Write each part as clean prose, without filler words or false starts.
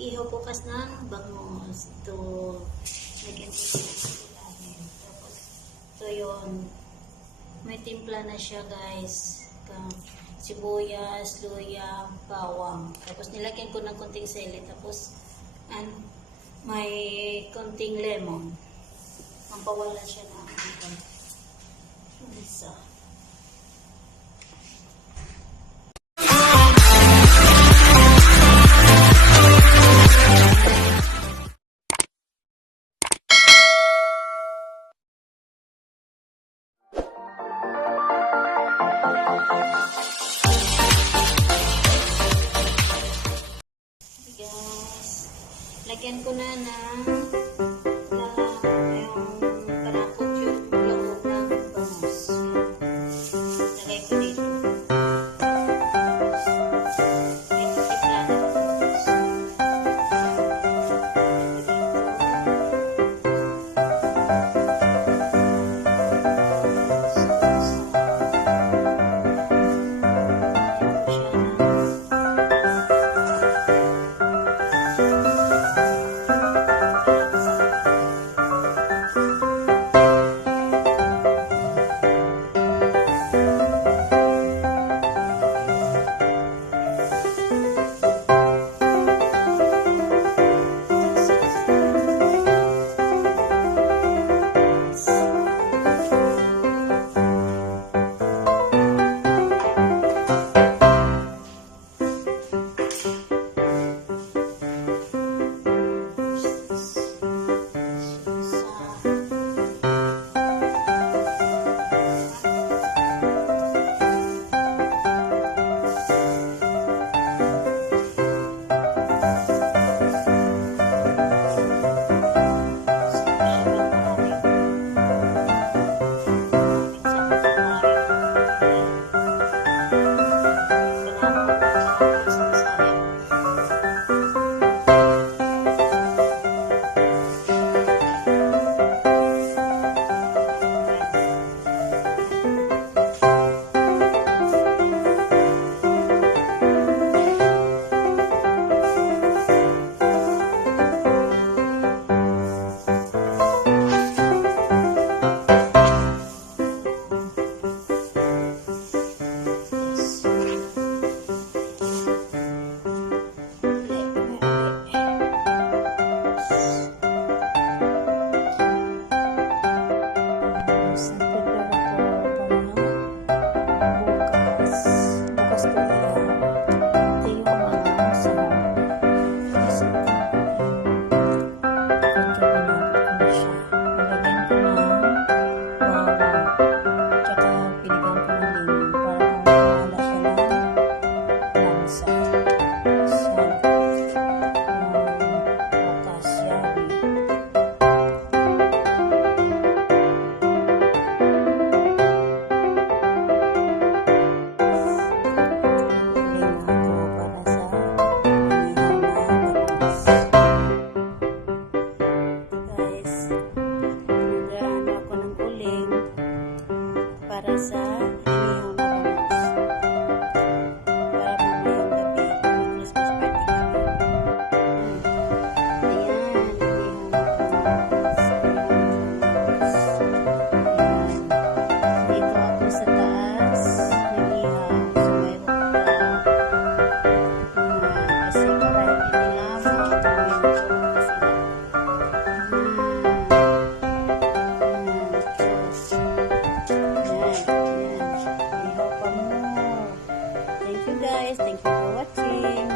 Mag-ihaw bukas ng bangus. Ito, lagyan ko na sa ilalim. Tapos, ito yun. May timpla na siya, guys. Sibuyas, luya, bawang. Tapos, nilagyan ko ng konting sili. Tapos, may konting lemon. Pampawala siya ng isa. Lagyan ko na ng panakot yung loob ng bangus. Lagay ko dito. May tipla na bangus. Thank you for watching.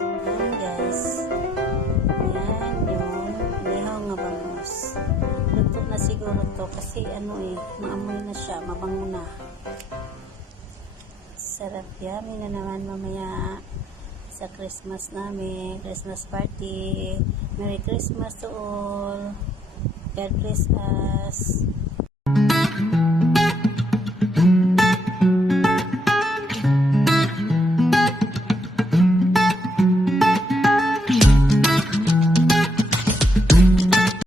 Ayan guys. Ayan yung lihaw nga bangus. Luto na siguro to kasi maamoy na siya, mabango na. Sarap, yummy na naman mamaya sa Christmas namin, Christmas party. Merry Christmas to all. God bless us.